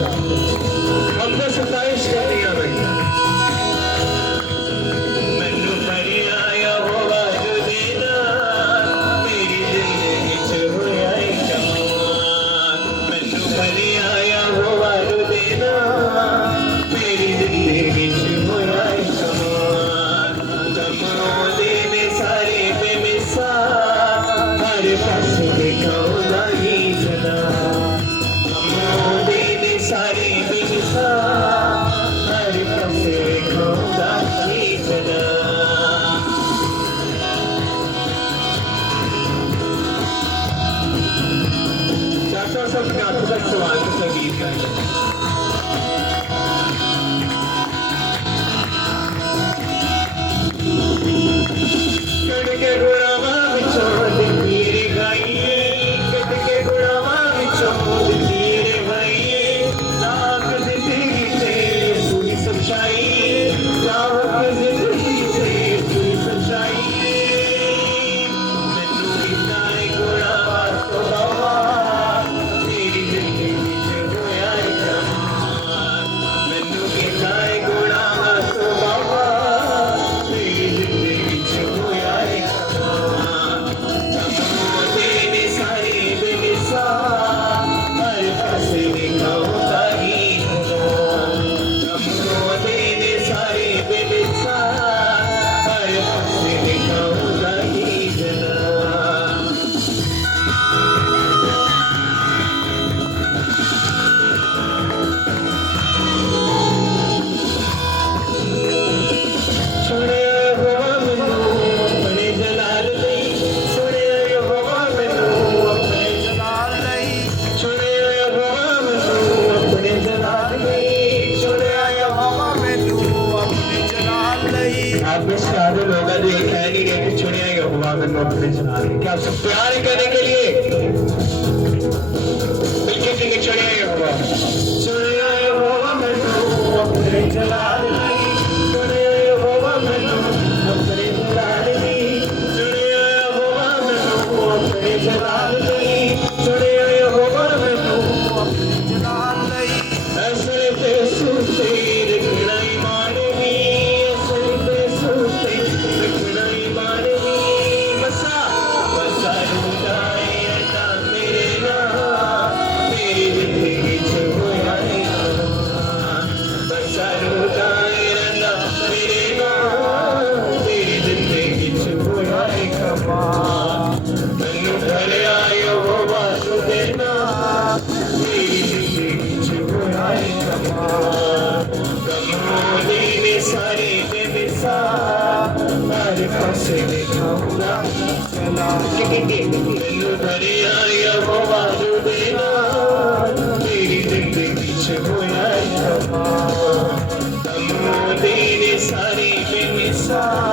हमने सताइश कर दिया भैया मैनू भरी आया वो वार देना मेरी जिंदगी च होया कमाल मैनू भरी आया वो वार देना मेरी जिंदगी च होया कमाल कमाने ने सारे बेमिसाल हर पासे देखा उदा ही जना सारी बिगसा हर पासे खोदा ही जना चाचा सब ज्ञात का सवाल का संगीत है कड़के गुड़ावा विचों दिखीरे गाइए कड़के गुड़ावा विचों दिखीरे गाइए लाख जिंदगी से पूरी सच्चाई लाख जिंदगी से पूरी सच्चाई मैनू कितना गुड़ावा तो बाबा तेरी जिंदगी च होया कमाल मैनू कितना गुड़ावा तो बाबा तेरी जिंदगी च होया कमाल कमाने ने सारी बेमिसाल हर पासे देखा होता ही कमाने ने सारी बेमिसाल हर पासे देखा होता ही जना छोड़े हुआ मैनू अपने जलाल नहीं छोड़े हुआ मैनू अपने जलाल नहीं छोड़े हुआ मैनू अपने जलाल नहीं छोड़े हुआ मैनू अपने जलाल नहीं आप में सारे लोग जो ये कह नहीं रहे कि छोड़े हुआ मैनू अपने जलाल नहीं क्या आप सब प्यार करने के लिए बिल्कुल ठीक है छोड़े हुआ मैनू अपने जलाल नहीं छोड़े हुआ मैनू अपने जलाल नहीं छोड़े हुआ मैनू अपने जलाल नहीं छोड़े हुआ मैनू अपने जलाल नहीं ऐसे ते सुते रखना ही मानवी ऐसे ते सुते रखना ही मानवी बसा बसा रुदाए ना मेरे ना मेरी जिंदगी च होया बसा रुदाए ना मेरे ना मेरी जिंदगी च होया कमाल मैनू घर आयो वो बात देना मेरी जिंदगी च होया कमाल कमाने ने सारी बेमिसाल हर पासे देखा हुआ चला मैनू घर आयो वो बात देना मेरी जिंदगी च होया कमाल कमाने ने सारी बेमिसाल